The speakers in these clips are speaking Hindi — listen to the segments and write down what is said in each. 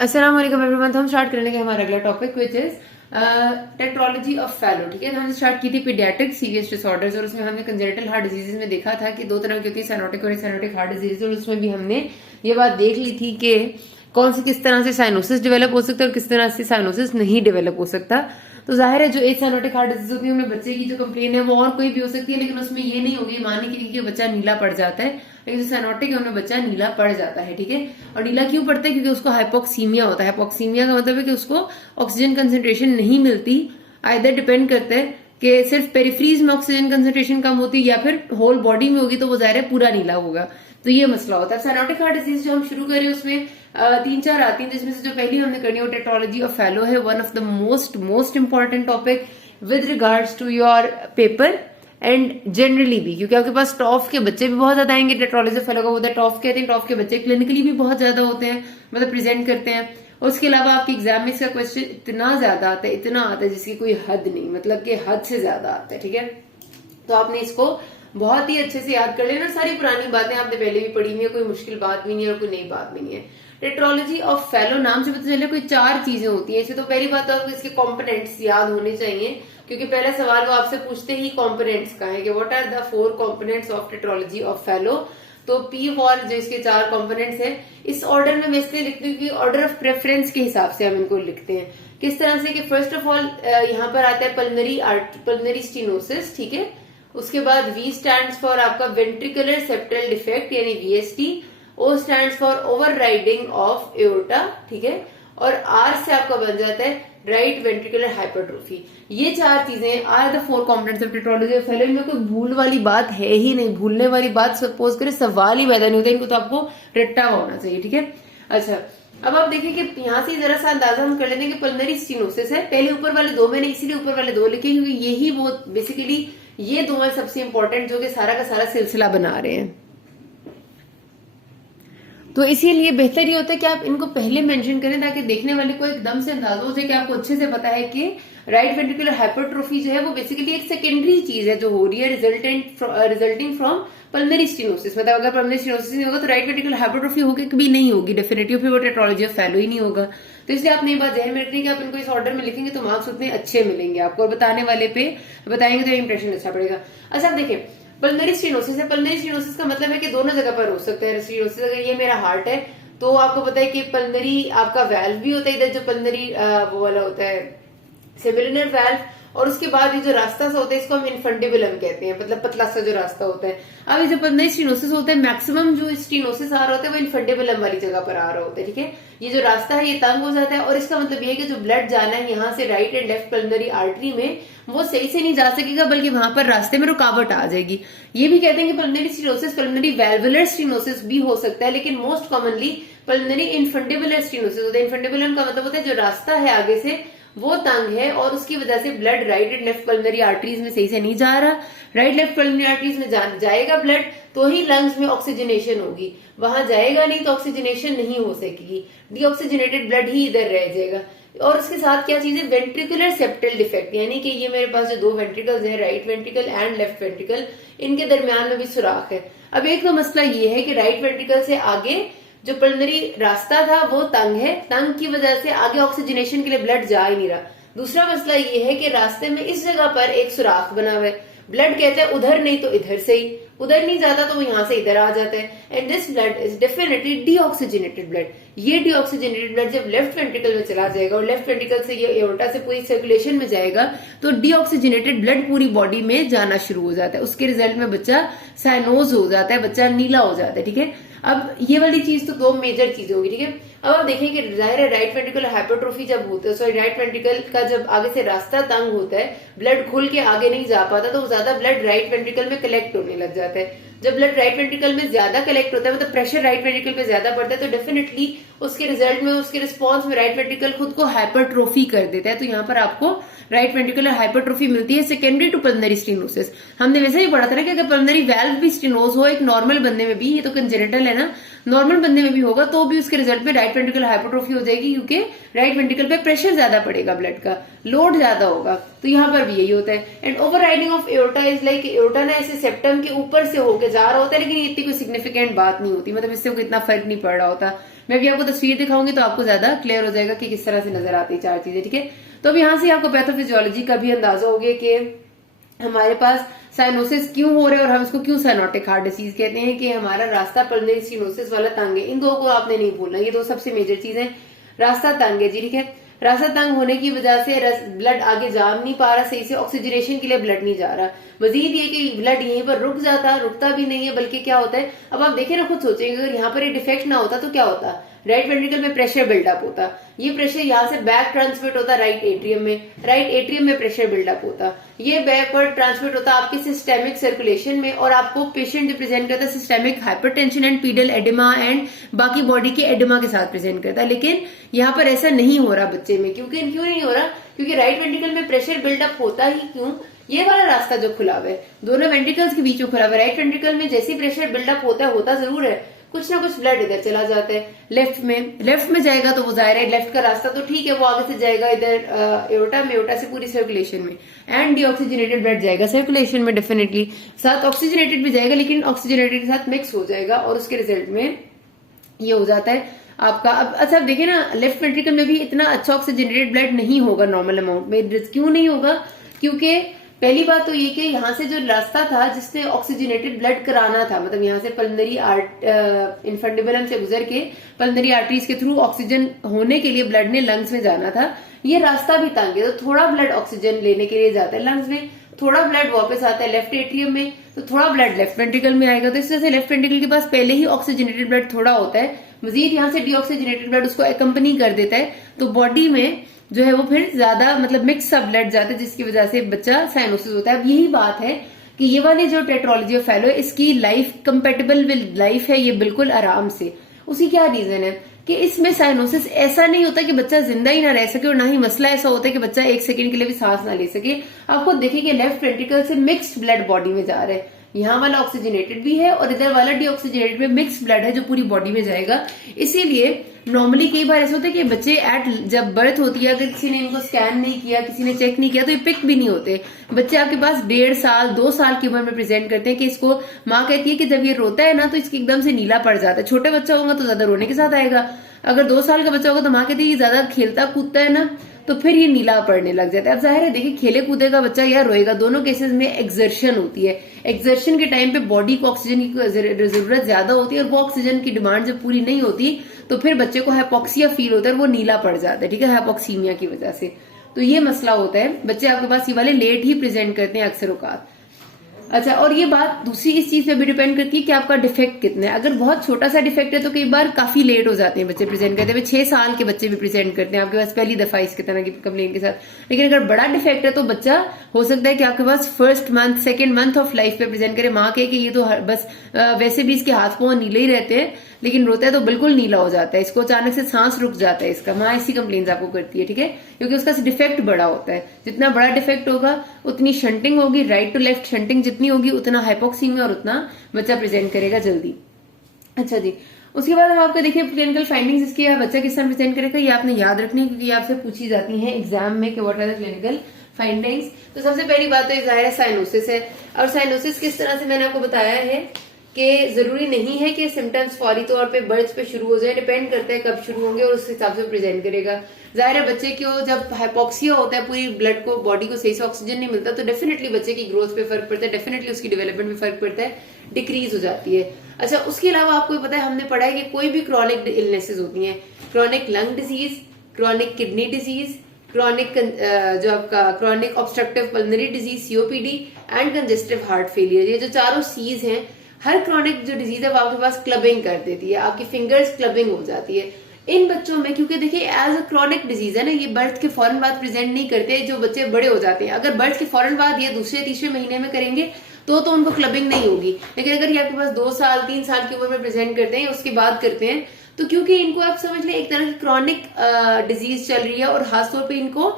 अस्सलाम वालेकुम एवरीवन। तो हम स्टार्ट करने के हमारा अगला topic which is tetralogy of Fallot. ठीक है, तो हमने स्टार्ट की थी पीडियाट्रिक सीरियस डिसऑर्डर्स और उसमें हमने कंजेनिटल हार्ट डिजीजेस में देखा था कि दो तरह की होती है, साइनोटिक और साइनोटिक हार्ट डिजीज। और उसमें भी हमने ये बात देख ली थी कि कौन सी किस तरह से साइनोसिस डेवलप हो सकता है और किस तरह से साइनोसिस नहीं डेवलप हो सकता। तो जाहिर है जो एक साइनोटिक हार्ट डिजीज होती है उनमें बच्चे की जो कंप्लेन है वो और कोई भी हो सकती है, लेकिन उसमें ये नहीं होगी मानने के लिए कि बच्चा नीला पड़ जाता है, लेकिन जो साइनोटिक है उनमें बच्चा नीला पड़ जाता है। ठीक है, और नीला क्यों पड़ता है? क्योंकि उसको हाइपोक्सीमिया होता है। हाइपोक्सीमिया का मतलब है कि उसको ऑक्सीजन कंसेंट्रेशन नहीं मिलती। आइदर डिपेंड करता है कि सिर्फ पेरिफ्रीज में ऑक्सीजन कंसेंट्रेशन कम होती है या फिर होल बॉडी में होगी, तो वो जाहिर है पूरा नीला होगा। तो ये मसला होता है। साइनोटिक हार्ट डिजीज जो हम शुरू करें उसमें 3-4 आती है, जिसमें से जो पहली हमने करनी है वो टेट्रोलॉजी ऑफ फैलो है। One of the most important topic with regards to your paper and generally भी, क्योंकि आपके पास टॉफ के बच्चे भी बहुत ज्यादा आएंगे। टेट्रोलॉजी ऑफ फैलो का होता है टॉफ कहते हैं, टॉफ के बच्चे क्लिनिकली भी बहुत ज्यादा होते हैं, मतलब प्रेजेंट करते हैं। उसके अलावा आपके एग्जाम में इसका क्वेश्चन इतना ज्यादा आता है, इतना आता है जिसकी कोई हद नहीं, मतलब कि हद से ज्यादा आता है। ठीक है, तो आपने इसको बहुत ही अच्छे से याद कर लेना। सारी पुरानी बातें आपने पहले भी पढ़ी हुई है, कोई मुश्किल बात भी नहीं है और कोई नई बात भी नहीं है। टेट्रोलॉजी ऑफ फैलो नाम से पता चले कोई 4 चीजें होती है इसमें। तो पहली बात तो आपको इसके कॉम्पोनेंट्स याद होने चाहिए, क्योंकि पहला सवाल वो आपसे पूछते ही कॉम्पोनेंट्स का है कि what are the 4 components of tetralogy of Fallot. तो पी फॉर जो इसके 4 कॉम्पोनेंट्स हैं, इस ऑर्डर में मैं इसलिए लिखती हूँ कि ऑर्डर ऑफ प्रेफरेंस के हिसाब से हम इनको लिखते हैं। किस तरह से कि फर्स्ट ऑफ ऑल यहाँ पर आता है पल्मनरी स्टेनोसिस। ठीक है, उसके बाद V स्टैंड फॉर आपका वेंट्रिकुलर सेप्टल डिफेक्ट यानी VSD, O stand for overriding of aorta. ठीक है, और R से आपका बन जाता है राइट वेंट्रिकुलर हाइपरट्रोफी। ये 4 चीजें are the 4 components of tetralogy of Fallot. इनमें कोई भूल वाली बात है ही नहीं, भूलने वाली बात सपोज करें सवाल ही पैदा नहीं होता, इनको तो आपको रट्टा होना चाहिए। ठीक है, अच्छा अब आप देखिए कि यहाँ से जरा सा अंदाजा हम कर लेते हैं कि पल्मनरी स्टेनोसिस है। पहले ऊपर वाले 2 मैंने इसीलिए ऊपर वाले 2 लिखे क्योंकि यही वो बेसिकली ये 2 है सबसे इंपॉर्टेंट जो कि सारा का सारा सिलसिला बना रहे हैं। तो इसीलिए बेहतर ये होता है कि आप इनको पहले मेंशन करें ताकि देखने वाले को एकदम से अंदाजा हो जाए कि आपको अच्छे से पता है कि राइट वेंट्रिकुलर हाइपरट्रोफी जो है वो बेसिकली एक सेकेंडरी चीज है जो हो रही है रिजल्टिंग फ्रॉम पल्मनरी स्टेनोसिस। मतलब अगर पल्मनरी स्टेनोसिस नहीं होगा तो राइट वेंट्रिकुलर हाइपरट्रोफी होगी कभी नहीं होगी डेफिनेटली, फिर वो टेट्रोलॉजी ऑफ फैलो ही नहीं होगा। तो इसलिए आपने ये बात ध्यान में रखनी कि आप इनको इस ऑर्डर में लिखेंगे तो मार्क्स उतने अच्छे मिलेंगे आपको, और बताने वाले पे बताएंगे तो इंप्रेशन अच्छा पड़ेगा। अच्छा आप देखिए पल्मनरी स्टेनोसिस है। पल्मनरी स्टेनोसिस का मतलब है कि दोनों जगह पर हो सकता है स्टेनोसिस। अगर ये मेरा हार्ट है तो आपको पता है कि पल्मनरी आपका वाल्व भी होता है, इधर जो पल्मनरी वो वाला होता है सेमिलर वाल्व, और उसके बाद ये जो रास्ता सा होता है इसको हम इनफंडिबुलम कहते हैं, मतलब पतला सा जो रास्ता होता है। अब ये जो पल्मनरी स्टेनोसिस होता है मैक्सिमम जो स्टेनोसिस आ रहा होता है वो इनफंडिबुलम वाली जगह पर आ रहा होता है। ठीक है, ये जो रास्ता है ये तंग हो जाता है और इसका मतलब ये है कि जो ब्लड जाना है यहाँ से right and left pulmonary artery में वो सही से नहीं जा सकेगा, बल्कि वहां पर रास्ते में रुकावट आ जाएगी। ये भी कहते हैं कि पल्मनरी स्टेनोसिस पल्मनरी वैल्वुलर स्टेनोसिस भी हो सकता है, लेकिन मोस्ट कॉमनली पल्मनरी इनफंडिबुलर स्टेनोसिस होता है। इनफंडिबुलम का मतलब होता है जो रास्ता है आगे से वो तंग है और उसकी वजह से blood right and left pulmonary arteries में सही से नहीं जा रहा। राइट लेफ्ट पल्मनरी आर्टरीज में जाएगा ब्लड तो ही लंग्स में ऑक्सीजनेशन होगी, वहां जाएगा नहीं तो ऑक्सीजनेशन नहीं हो सकेगी, डीऑक्सीजनेटेड ब्लड ही इधर रह जाएगा। और उसके साथ क्या चीज है वेंट्रिकुलर सेप्टल डिफेक्ट, यानी कि ये मेरे पास जो 2 वेंट्रिकल्स हैं right ventricle and left ventricle, इनके दरमियान में भी सुराख है। अब एक तो मसला ये है कि राइट वेंट्रिकल से आगे जो पल्मनरी रास्ता था वो तंग है, तंग की वजह से आगे ऑक्सीजनेशन के लिए ब्लड जा ही नहीं रहा। दूसरा मसला ये है कि रास्ते में इस जगह पर एक सुराख बना हुआ है, ब्लड कहते हैं उधर नहीं तो इधर से ही, उधर नहीं जाता तो वो यहां से इधर आ जाता है, and this blood is definitely deoxygenated blood. ये डीऑक्सीजनेटेड ब्लड जब लेफ्ट वेंट्रिकल में चला जाएगा और लेफ्ट वेंट्रिकल से ये एओर्टा से पूरी सर्कुलेशन में जाएगा तो डीऑक्सीजनेटेड ब्लड पूरी बॉडी में जाना शुरू हो जाता है। उसके रिजल्ट में बच्चा साइनोज हो जाता है, बच्चा नीला हो जाता है। ठीक है, अब ये वाली चीज तो 2 मेजर चीजें होगी। ठीक है, अब आप देखें कि जाहिर है राइट वेंट्रिकुलर हाइपरट्रोफी जब होता है, सॉरी राइट वेंट्रिकल का जब आगे से रास्ता तंग होता है ब्लड खुल के आगे नहीं जा पाता तो ज्यादा ब्लड राइट वेंट्रिकल में कलेक्ट होने लग जाता है। जब ब्लड राइट वेंट्रिकल में ज्यादा कलेक्ट होता है मतलब प्रेशर राइट वेंट्रिकल पे ज्यादा पड़ता है तो डेफिनेटली उसके रिजल्ट में उसके रिस्पॉन्स में राइट वेंट्रिकल खुद को हाइपरट्रोफी कर देता है। तो यहाँ पर आपको राइट वेंट्रिकुलर हाइपरट्रोफी मिलती है सेकेंडरी टू पल्मनरी स्टेनोसिस। हमने वैसे ही पढ़ा था ना कि अगर पल्मनरी वाल्व भी स्टेनोज हो एक नॉर्मल बंदे में भी, ये तो कंजेनिटल है ना, नॉर्मल बंदे में भी होगा तो भी उसके रिजल्ट में राइट वेंट्रिकुलर हाइपरट्रोफी हो जाएगी, क्योंकि राइट वेंट्रिकल पे प्रेशर ज्यादा पड़ेगा, ब्लड का लोड ज्यादा होगा। तो यहाँ पर भी यही होता है। And overriding of aorta is like aorta ना ऐसे सेप्टम के ऊपर से होके जा रहा होता है, लेकिन इतनी कोई सिग्निफिकेंट बात नहीं होती, मतलब इससे कोई इतना फर्क नहीं पड़ रहा होता। मैं भी आपको तस्वीर दिखाऊंगी तो आपको ज्यादा क्लियर हो जाएगा कि किस तरह से नजर आती है चार चीजें, ठीक है। तो अब यहाँ से आपको पैथोफिजियोलॉजी का भी अंदाजा हो गया कि हमारे पास साइनोसिस क्यों हो रहे हैं और हम इसको क्यों साइनोटिक हार्ट डिसीज कहते हैं, कि हमारा रास्ता पल्मोनरी स्टेनोसिस वाला तंग है। इन दो को आपने नहीं भूलना, ये दो सबसे मेजर चीज है। रास्ता तंग है जी, ठीक है। रास्ता तंग होने की वजह से ब्लड आगे जा नहीं पा रहा सही से, ऑक्सीजनेशन के लिए ब्लड नहीं जा रहा। मजीद ये कि ब्लड यहीं पर रुकता भी नहीं है, बल्कि क्या होता है, अब आप देखें ना, खुद सोचेंगे अगर यहाँ पर ये डिफेक्ट ना होता तो क्या होता, राइट वेंट्रिकल में प्रेशर बिल्डअप होता, ये प्रेशर यहाँ से बैक ट्रांसमिट होता राइट एट्रियम में प्रेशर बिल्डअप होता, ये बैकवर्ड ट्रांसमिट होता आपके सिस्टेमिक सर्कुलेशन में, और आपको पेशेंट जो प्रेजेंट करता है systemic hypertension and pedal oedema and बाकी बॉडी के एडिमा के साथ प्रेजेंट करता है। लेकिन यहाँ पर ऐसा नहीं हो रहा बच्चे में, क्यों नहीं हो रहा, क्योंकि राइट वेंट्रिकल में प्रेशर बिल्डअप होता ही क्यों, ये वाला रास्ता जो खुला हुआ है दोनों वेंट्रिकल्स के बीच में खुला हुआ है। राइट वेंट्रिकल में जैसे प्रेशर बिल्डअप होता जरूर है, कुछ ना कुछ ब्लड इधर चला जाता है लेफ्ट में जाएगा तो वो जाहिर है लेफ्ट का रास्ता तो ठीक है, वो आगे से जाएगा इधर एओर्टा से पूरी सर्कुलेशन में, एंड डीऑक्सीजनेटेड ब्लड जाएगा सर्कुलेशन में, डेफिनेटली साथ ऑक्सीजनेटेड भी जाएगा, लेकिन ऑक्सीजनेटेड के साथ मिक्स हो जाएगा और उसके रिजल्ट में ये हो जाता है आपका। अब अच्छा अब देखिए ना, लेफ्ट वेंट्रिकल में भी इतना अच्छा ऑक्सीजनेटेड ब्लड नहीं होगा नॉर्मल अमाउंट में। क्यों नहीं होगा, क्योंकि पहली बात तो ये कि यहाँ से जो रास्ता था जिससे ऑक्सीजनेटेड ब्लड कराना था, मतलब यहाँ से पल्मोनरी इन्फंडिबुलम से गुजर के पल्मोनरी आर्टरीज के थ्रू ऑक्सीजन होने के लिए ब्लड ने लंग्स में जाना था, ये रास्ता भी तंग है, तो थोड़ा ब्लड ऑक्सीजन लेने के लिए जाता है लंग्स में, थोड़ा ब्लड वापस आता है लेफ्ट एट्रियम में, तो थोड़ा ब्लड लेफ्ट वेंट्रिकल में आएगा। तो इस तरह से लेफ्ट वेंट्रिकल के पास पहले ही ऑक्सीजनेटेड ब्लड थोड़ा होता है, मजीद यहाँ से डीऑक्सीजनेटेड ब्लड उसको एकम्पनी कर देता है, तो बॉडी में जो है वो फिर ज्यादा मतलब मिक्स सा ब्लड जाता है, जिसकी वजह से बच्चा साइनोसिस होता है। अब यही बात है कि ये वाले जो टेट्रोलॉजी ऑफ फेलो है इसकी लाइफ कंपेटेबल विद लाइफ है, ये बिल्कुल आराम से। उसी क्या रीजन है कि इसमें साइनोसिस ऐसा नहीं होता कि बच्चा जिंदा ही ना रह सके, और ना ही मसला ऐसा होता है कि बच्चा एक सेकंड के लिए भी सांस ना ले सके। आप खुद देखिए कि लेफ्ट वेंट्रिकल से मिक्स्ड ब्लड बॉडी में जा रहा है, यहाँ वाला ऑक्सीजनेटेड भी है और इधर वाला डीऑक्सीजनेटेड में मिक्स ब्लड है जो पूरी बॉडी में जाएगा। इसीलिए नॉर्मली कई बार ऐसा होता है कि बच्चे जब बर्थ होती है, अगर किसी ने इनको स्कैन नहीं किया, किसी ने चेक नहीं किया, तो ये पिक भी नहीं होते। बच्चे आपके पास 1.5 साल 2 साल की उम्र में प्रेजेंट करते हैं कि इसको माँ कहती है कि जब ये रोता है ना तो इसकी एकदम से नीला पड़ जाता है। छोटे बच्चा होगा तो ज्यादा रोने के साथ आएगा, अगर 2 साल का बच्चा होगा तो माँ कहती है ज्यादा खेलता कूदता है ना तो फिर ये नीला पड़ने लग जाता है। अब जाहिर है देखिए खेले कूदे का बच्चा या रोएगा, दोनों केसेस में एक्सर्शन होती है। एक्सर्शन के टाइम पे बॉडी को ऑक्सीजन की जरूरत ज्यादा होती है और वो ऑक्सीजन की डिमांड जब पूरी नहीं होती तो फिर बच्चे को हाइपोक्सिया फील होता है और वो नीला पड़ जाता है, ठीक है, हाइपोक्सीमिया की वजह से। तो ये मसला होता है, बच्चे आपके पास ये वाले लेट ही प्रेजेंट करते हैं अक्सर औकात। अच्छा, और ये बात दूसरी इस चीज पे भी डिपेंड करती है कि आपका डिफेक्ट कितना है। अगर बहुत छोटा सा डिफेक्ट है तो कई बार काफी लेट हो जाते हैं बच्चे प्रेजेंट करते हैं, 6 साल के बच्चे भी प्रेजेंट करते हैं आपके पास पहली दफा इसके तरह की कंप्लेन के साथ। लेकिन अगर बड़ा डिफेक्ट है तो बच्चा हो सकता है कि आपके पास first month second month of life पे प्रेजेंट करे, माँ कहे कि ये तो बस वैसे भी इसके हाथ पांव नीले ही रहते हैं, लेकिन रोता है तो बिल्कुल नीला हो जाता है, इसको अचानक से सांस रुक जाता है इसका, माँ ऐसी कंप्लेन आपको करती है, ठीक है, क्योंकि उसका डिफेक्ट बड़ा होता है। जितना बड़ा डिफेक्ट होगा उतनी शंटिंग होगी, राइट टू लेफ्ट शंटिंग जितनी होगी उतना हाइपोक्सीमिया और उतना बच्चा प्रेजेंट करेगा जल्दी। अच्छा जी, उसके बाद हम आपका देखिए क्लिनिकल फाइंडिंग्स इसकी बच्चा किस तरह प्रेजेंट करेगा ये आपने याद रखनी है, क्योंकि ये आपसे पूछी जाती है एग्जाम में कि what are the clinical findings. तो सबसे पहली बात तो जाहिर है साइनोसिस है, और साइनोसिस किस तरह से मैंने आपको बताया है कि जरूरी नहीं है कि सिम्टम्स फौरी तौर पे बर्थ पे शुरू हो जाए, डिपेंड करता है कब शुरू होंगे और उस हिसाब से प्रेजेंट करेगा। जाहिर है बच्चे को जब हाइपोक्सिया होता है, पूरी ब्लड को बॉडी को सही से ऑक्सीजन नहीं मिलता, तो डेफिनेटली बच्चे की ग्रोथ पे फर्क पड़ता है, डेफिनेटली उसकी डेवलपमेंट पे फर्क पड़ता है, डिक्रीज हो जाती है। अच्छा, उसके अलावा आपको पता है हमने पढ़ा है कि कोई भी क्रॉनिक इलनेसेस होती हैं, chronic lung disease, chronic kidney disease, chronic जो आपका chronic obstructive pulmonary disease COPD and congestive heart failure, ये जो चारों सीज हैं, हर क्रॉनिक जो डिजीज है वो आपके पास क्लबिंग कर देती है, आपकी फिंगर्स क्लबिंग हो जाती है इन बच्चों में, क्योंकि देखिए एज अ क्रॉनिक डिजीज है ना, ये बर्थ के फौरन बाद प्रेजेंट नहीं करते, जो बच्चे बड़े हो जाते हैं। अगर बर्थ के फौरन बाद या दूसरे तीसरे महीने में करेंगे तो उनको क्लबिंग नहीं होगी, लेकिन अगर ये आपके पास 2 साल 3 साल की उम्र में प्रेजेंट करते हैं उसके बाद करते हैं, तो क्योंकि इनको आप समझ लें एक तरह की क्रॉनिक डिजीज चल रही है, और खासतौर पर इनको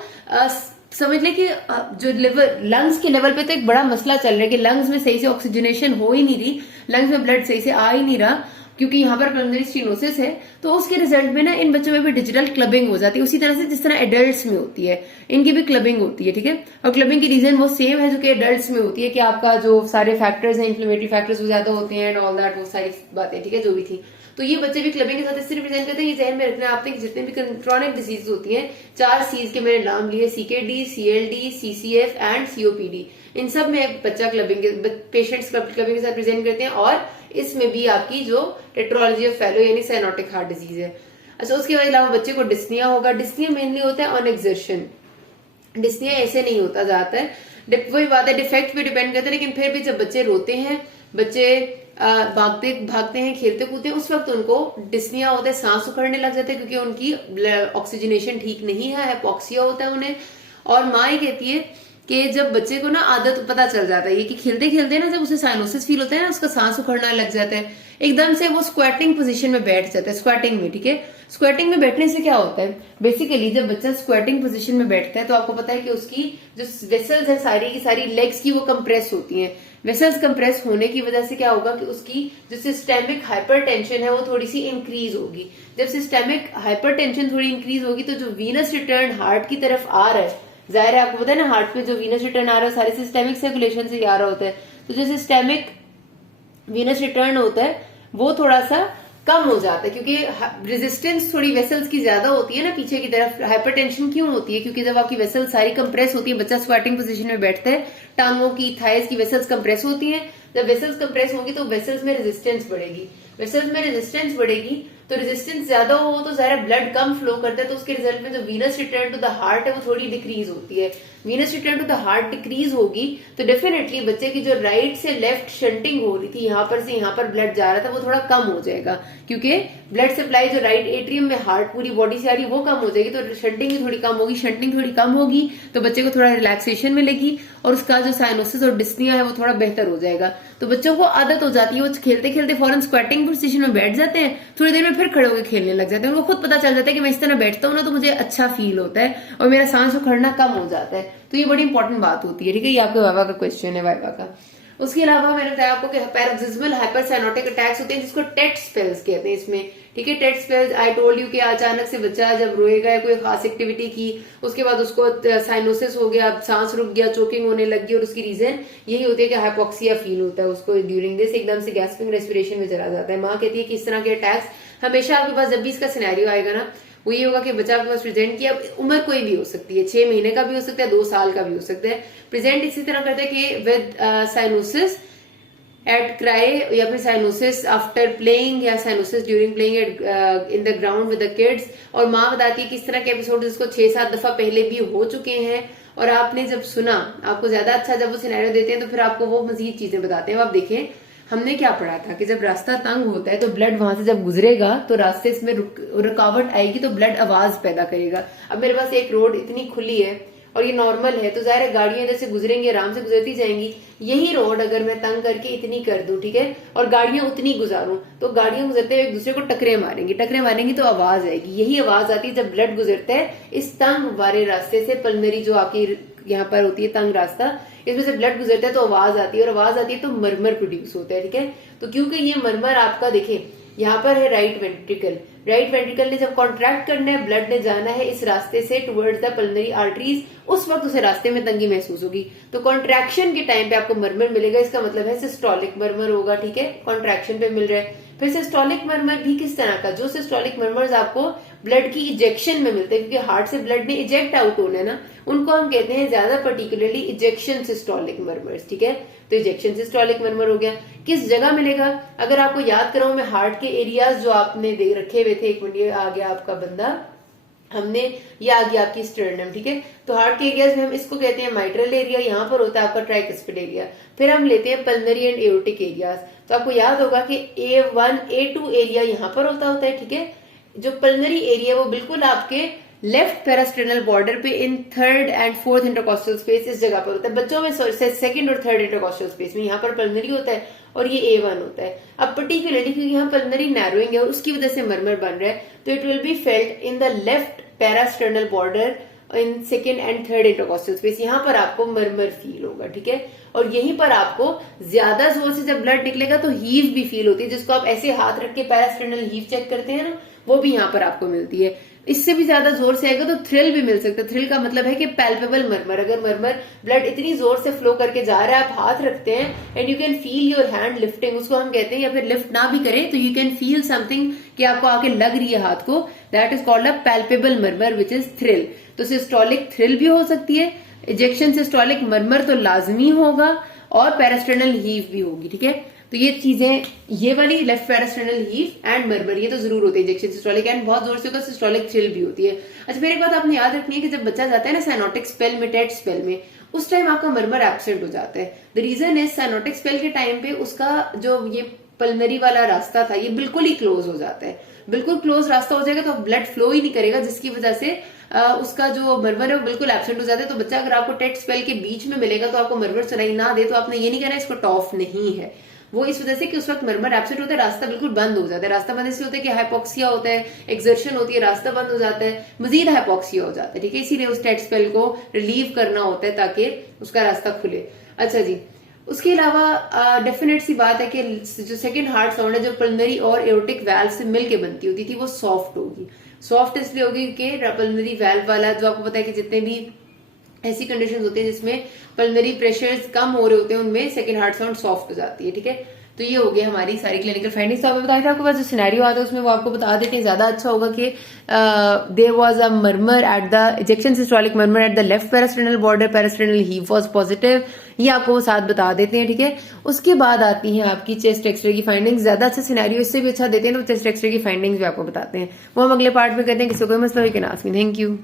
समझ लें कि जो लिवर लंग्स के लेवल पे तो एक बड़ा मसला चल रहा है कि लंग्स में सही से ऑक्सीजनेशन हो ही नहीं रही, लंग्स में ब्लड सही से आ ही नहीं रहा, क्योंकि यहाँ पर पल्मोनरी स्टेनोसिस है। तो उसके रिजल्ट में ना इन बच्चों में भी डिजिटल क्लबिंग हो जाती है, उसी तरह से जिस तरह एडल्ट्स में होती है इनकी भी क्लबिंग होती है, ठीक है। और क्लबिंग की रीजन वो सेम है जो कि एडल्ट्स में होती है, कि आपका जो सारे फैक्टर्स हैं, इन्फ्लेमेटरी फैक्टर्स वो ज्यादा होते हैं एंड ऑल दैट, वो सारी बातें, ठीक है, जो भी थी। तो ये बच्चे भी क्लबिंग के साथ इससे रिप्रेजेंट करते हैं। ये जहन में रखना है आपने कि जितने भी क्रोनिक डिजीज होती हैं, 4 सीज के मैंने नाम लिए, CKD, CLD, CCF and COPD, इन सब में बच्चा क्लबिंग के पेशेंट्स क्लबिंग के साथ प्रेजेंट करते हैं। और इसमें भी आपकी जो टेट्रोलॉजी ऑफ फेलो यानी साइनोटिक हार्ट डिजीज है। अच्छा, उसके अलावा बच्चे को डिस्निया होगा। डिस्निया मेनली होता है ऑन एक्सर्शन, डिस्निया ऐसे नहीं होता ज्यादातर, वही बात है डिफेक्ट पे डिपेंड करता है। लेकिन फिर भी जब बच्चे रोते हैं, बच्चे भागते हैं, खेलते कूदते हैं, उस वक्त उनको डिस्निया होता है, सांस उखड़ने लग जाते हैं क्योंकि उनकी ऑक्सीजनेशन ठीक नहीं है, हाइपोक्सिया होता है उन्हें। और माँ ये कहती है कि जब बच्चे को ना आदत पता चल जाता है कि खेलते खेलते ना जब उसे साइनोसिस फील होता है ना, उसका सांस उखड़ना लग जाता है, एकदम से वो स्क्वेटिंग पोजीशन में बैठ जाता है, स्क्वेटिंग में, ठीक है। स्क्वेटिंग में बैठने से क्या होता है, बेसिकली जब बच्चा स्क्वेटिंग पोजीशन में बैठता है तो आपको पता है कि उसकी जो वेसल्स है सारी की सारी लेग्स की वो कंप्रेस होती हैं। वेसल्स कंप्रेस होने की वजह से क्या होगा कि उसकी जो सिस्टेमिक हाइपरटेंशन है वो थोड़ी सी इंक्रीज होगी। जब सिस्टेमिक हाइपरटेंशन थोड़ी इंक्रीज होगी तो जो वीनस रिटर्न हार्ट की तरफ आ रहा है, जाहिर है आपको पता है ना, हार्ट पे जो वीनस रिटर्न आ रहा है सारे सिस्टेमिक सर्कुलेशन से आ रहा होता है, तो जो सिस्टेमिक वीनस रिटर्न होता है वो थोड़ा सा कम हो जाता है क्योंकि रेजिस्टेंस थोड़ी वेसल्स की ज्यादा होती है ना पीछे की तरफ। हाइपरटेंशन क्यों होती है, क्योंकि जब आपकी वेसल्स सारी कंप्रेस होती है, बच्चा स्क्वाटिंग पोजीशन में बैठता है, टांगों की थाइस की वेसल्स कंप्रेस होती हैं। जब वेसल्स कंप्रेस होंगी तो वेसल्स में रेजिस्टेंस बढ़ेगी, वेसल्स में रेजिस्टेंस बढ़ेगी तो रेजिस्टेंस ज्यादा हो तो ज़ाहिर ब्लड कम फ्लो करता है, तो उसके रिजल्ट में जो venous return to the heart है वो थोड़ी डिक्रीज होती है। Venous return to the heart decrease होगी तो डेफिनेटली बच्चे की जो राइट से लेफ्ट शंटिंग हो रही थी, यहाँ पर से यहाँ पर ब्लड जा रहा था, वो थोड़ा कम हो जाएगा क्योंकि ब्लड सप्लाई जो राइट एट्रियम में हार्ट पूरी बॉडी से आ रही है वो कम हो जाएगी, तो शंटिंग भी थोड़ी कम होगी। शंटिंग थोड़ी कम होगी तो बच्चे को थोड़ा रिलैक्सेशन मिलेगी और उसका जो साइनोसिस और डिस्निया है वो थोड़ा बेहतर हो जाएगा। तो बच्चों को आदत हो जाती है, वो खेलते खेलते फौरन स्क्वाटिंग पोजीशन में बैठ जाते हैं, थोड़ी देर में फिर खड़े होकर खेलने लग जाते हैं। उनको खुद पता चल जाता है कि मैं इस तरह बैठता हूँ ना तो मुझे अच्छा फील होता है और मेरा सांस उखड़ना कम हो जाता है। तो ये बड़ी इंपॉर्टेंट बात होती है, ठीक है। ये आपके वाइवा का क्वेश्चन है, वाइवा का। उसके अलावा मैंने बताया आपको कि पैरोक्सिस्मल हाइपरसाइनोटिक अटैक्स होते हैं जिसको टेट स्पेल्स कहते हैं इसमें, ठीक है। Tet spells I told you कि अचानक से बच्चा जब रोएगा कोई खास एक्टिविटी की, उसके बाद उसको साइनोसिस हो गया, सांस रुक गया, चोकिंग होने लग गई, और उसकी रीजन यही होती है कि हाइपोक्सिया फील होता है उसको ड्यूरिंग दिस, एकदम से गैस्पिंग रेस्पिरेशन में चला जाता है। माँ कहती है कि इस तरह के अटैक्स हमेशा आपके पास जब भी इसका सिनेरियो आएगा ना वो ये होगा कि बच्चा आपके पास प्रेजेंट किया, उम्र कोई भी हो सकती है, 6 महीने का भी हो सकता है, 2 साल का भी हो सकता है। प्रेजेंट इसी तरह करता है कि विद साइनोसिस एट क्राई या फिर साइनोसिस आफ्टर प्लेइंग या cyanosis during playing in the ground with the kids. और माँ बताती है कि इस तरह के एपिसोड जिसको 6-7 दफा पहले भी हो चुके हैं और आपने जब सुना, आपको ज्यादा अच्छा जब वो सिनेरियो देते हैं तो फिर आपको वो मजीद चीजें बताते हैं। अब आप देखें हमने क्या पढ़ा था कि जब रास्ता तंग होता है तो ब्लड वहां से जब गुजरेगा तो रास्ते में रुकावट आएगी तो ब्लड आवाज पैदा करेगा। अब मेरे पास एक रोड इतनी खुली है और ये नॉर्मल है तो जाहिर है गाड़ियां इधर से गुजरेंगी, आराम से गुजरती जाएंगी। यही रोड अगर मैं तंग करके इतनी कर दूं, ठीक है, और गाड़ियां उतनी गुजारूं तो गाड़ियां गुजरते हुए एक दूसरे को टकरे मारेंगी तो आवाज आएगी। यही आवाज आती है जब ब्लड गुजरता है इस तंग वाले रास्ते से, पल्मनरी जो आपकी यहाँ पर होती है तंग रास्ता, इसमें से ब्लड गुजरता है तो आवाज आती है, और आवाज आती है तो मरमर प्रोड्यूस होता है, ठीक है। तो क्योंकि ये मरमर आपका देखे यहाँ पर है राइट वेंट्रिकल ने जब कॉन्ट्रैक्ट करना है, ब्लड ने जाना है इस रास्ते से टुवर्ड्स द पल्मनरी आर्टरीज, उस वक्त उसे रास्ते में तंगी महसूस होगी तो कॉन्ट्रैक्शन के टाइम पे आपको मरमर मिलेगा। इसका मतलब है सिस्टोलिक मरमर होगा, ठीक है, कॉन्ट्रैक्शन पे मिल रहा है। फिर सिस्टोलिक मरमर भी किस तरह का, जो सिस्टोलिक मरमर्स आपको ब्लड की इजेक्शन में मिलते हैं क्योंकि हार्ट से ब्लड ने इजेक्ट आउट होना है ना, उनको हम कहते हैं ज्यादा पर्टिकुलरली इजेक्शन सिस्टोलिक मरमर्स, ठीक है। तो इजेक्शन सिस्टोलिक मरमर हो गया। किस जगह मिलेगा, अगर आपको याद कराऊं मैं हार्ट के एरियाज जो आपने देख रखे हुए थे, एक मिनट आ गया आपका बंदा, हमने ये आ गया आपकी स्टर्नम, ठीक है। तो हार्ट के एरियाज में हम इसको कहते हैं माइट्रल एरिया, यहाँ पर होता है आपका ट्राइकस्पिड एरिया। फिर हम लेते हैं पल्मनरी एंड एओर्टिक एरियाज, तो आपको याद होगा कि A1 A2 एरिया यहाँ पर होता है, ठीक है। जो पल्मनरी एरिया वो बिल्कुल आपके लेफ्ट पेरास्टर्नल बॉर्डर पे इन 3rd and 4th intercostal space इस जगह पर होता है। बच्चों में 2nd और 3rd इंटरकॉस्टल स्पेस में यहाँ पर पल्मनरी होता है और ये A1 होता है। अब पर्टिकुलरली क्योंकि यहाँ पल्मनरी नैरोइंग है और उसकी वजह से मरमर बन रहा है तो it will be felt in the left parasternal border in 2nd and 3rd intercostal space, यहाँ पर आपको मरमर फील होगा, ठीक है। और यहीं पर आपको ज्यादा जोर से जब ब्लड निकलेगा तो हीव भी फील होती है, जिसको आप ऐसे हाथ रख के पैरास्टर्नल हीव चेक करते हैं ना, वो भी यहाँ पर आपको मिलती है। इससे भी ज्यादा जोर से आएगा तो थ्रिल भी मिल सकता है। थ्रिल का मतलब है कि पैल्पेबल मरमर, अगर मरमर ब्लड इतनी जोर से फ्लो करके जा रहा है, आप हाथ रखते हैं and you can feel your hand lifting, उसको हम कहते हैं, या फिर लिफ्ट ना भी करें तो यू कैन फील समथिंग कि आपको आके लग रही है हाथ को, that is called a palpable murmur which is thrill. तो सिस्टोलिक थ्रिल भी हो सकती है, इजेक्शन सिस्टोलिक मरमर तो लाजमी होगा, और पैरास्टेनल हीव भी होगी, ठीक है। तो ये चीजें, ये वाली लेफ्ट पैरास्टेनल हीव एंड मरमर, ये तो जरूर होती है इंजेक्शन सिस्टोलिक, एंड बहुत जोर से होगा सिस्टोलिक थ्रिल भी होती है। अच्छा, मेरी बात आपने याद रखनी है कि जब बच्चा जाता है ना साइनोटिक स्पेल में, टेट स्पेल में, उस टाइम आपका मरमर एब्सेंट हो जाता है। The reason is cyanotic spell के टाइम पे उसका जो ये पल्मनरी वाला रास्ता था ये बिल्कुल ही क्लोज हो जाता है। बिल्कुल क्लोज रास्ता हो जाएगा तो ब्लड फ्लो ही नहीं करेगा, जिसकी वजह से उसका जो मरमर है वो बिल्कुल एब्सेंट हो जाता है। तो बच्चा अगर आपको टेट स्पेल के बीच में मिलेगा तो आपको मरमर सुनाई ना दे, तो आपने ये नहीं कहना इसको टॉफ नहीं है, वो इस वजह से कि उस वक्त मरमर एब्सेंट होता है, रास्ता बिल्कुल बंद हो जाता है। रास्ता बंद इसलिए होता है कि हाइपोक्सिया होता है, एक्सर्शन होती है, रास्ता बंद हो जाता है, मजीद हाइपोक्सिया हो जाता है, ठीक है। इसीलिए उस टेट स्पेल को रिलीव करना होता है ताकि उसका रास्ता खुले। अच्छा जी, उसके अलावा डेफिनेट सी बात है कि जो सेकंड हार्ट साउंड है, जो पल्मनरी और एओर्टिक वाल्व से मिलके बनती होती थी, वो सॉफ्ट होगी। सॉफ्ट इसलिए होगी कि पल्मनरी वाल्व वाला, जो आपको पता है कि जितने भी ऐसी कंडीशंस होती है जिसमें पल्मनरी प्रेशर्स कम हो रहे होते हैं, उनमें सेकंड हार्ट साउंड सॉफ्ट हो जाती है, ठीक है। तो ये हो गई हमारी सारी क्लिनिकल फाइंडिंग्स। तो आपको बताया था, आपके पास जो सिनेरियो आता है उसमें वो आपको बता देते हैं, ज्यादा अच्छा होगा कि there was a murmur at the ejection systolic murmur at the left parasternal border, parasternal heave was positive, ये आपको वो साथ बता देते हैं, ठीक है। उसके बाद आती है आपकी चेस्ट एक्सरे की फाइंडिंग्स। ज्यादा अच्छा सिनेरियो इससे भी अच्छा देते हैं तो चेस्ट एक्सरे की फाइंडिंग्स भी आपको बताते हैं, वो हम अगले पार्ट में करते हैं। किसी कोई मसला हो can ask me. Thank you.